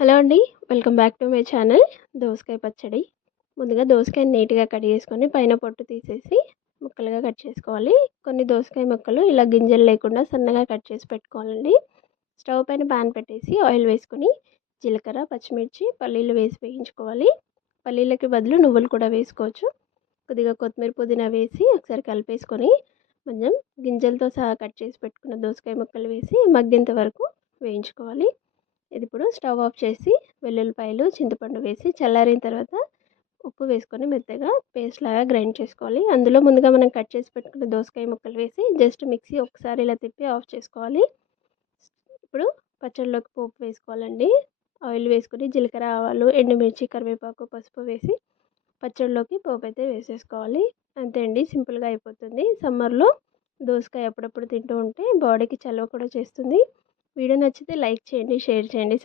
Hello అండి. Welcome back to my channel దోసకాయ పచ్చడి. ముందుగా దోసకాయని నీట్‌గా కట్ చేసుకొని పైన పొట్టు తీసేసి ముక్కలుగా కట్ చేసుకోవాలి. కొన్ని దోసకాయ ముక్కలు ఇలా గింజలు లేకుండా సన్నగా కట్ చేసి పెట్టుకోవాలండి. స్టవ్ పైన పాన్ పెట్టేసి ఆయిల్ వేసుకొని జీలకర్ర, పచ్చిమిర్చి, పల్లీలు వేసి వేయించుకోవాలి. పల్లీలకి బదులు నువ్వులు కూడా వేసుకోవచ్చు. కొద్దిగా కొత్తిమీర, పుదీనా వేసి ఒకసారి కలిపేసుకొని కొంచెం గింజలతో సహా కట్ చేసి పెట్టుకున్న దోసకాయ ముక్కలు వేసి మగ్గేంత వరకు వేయించుకోవాలి. ఇది ఇప్పుడు స్టవ్ ఆఫ్ చేసి వెల్లుల్లిపాయలు, చింతపండు వేసి చల్లారిన తర్వాత ఉప్పు వేసుకొని మెత్తగా పేస్ట్ లాగా గ్రైండ్ చేసుకోవాలి. అందులో ముందుగా మనం కట్ చేసి పెట్టుకున్న దోసకాయ ముక్కలు వేసి జస్ట్ మిక్సీ ఒకసారి ఇలా తిప్పి ఆఫ్ చేసుకోవాలి. ఇప్పుడు పచ్చడిలోకి పోపు వేసుకోవాలండి. ఆయిల్ వేసుకొని జీలకర్ర, ఆవాలు, ఎండుమిర్చి, కరివేపాకు, పసుపు వేసి పచ్చడిలోకి పోపు అయితే వేసేసుకోవాలి. అంతే అండి, సింపుల్గా అయిపోతుంది. సమ్మర్లో దోసకాయ అప్పుడప్పుడు తింటూ ఉంటే బాడీకి చలవ కూడా చేస్తుంది. వీడియో నచ్చితే లైక్ చేయండి, షేర్ చేయండి,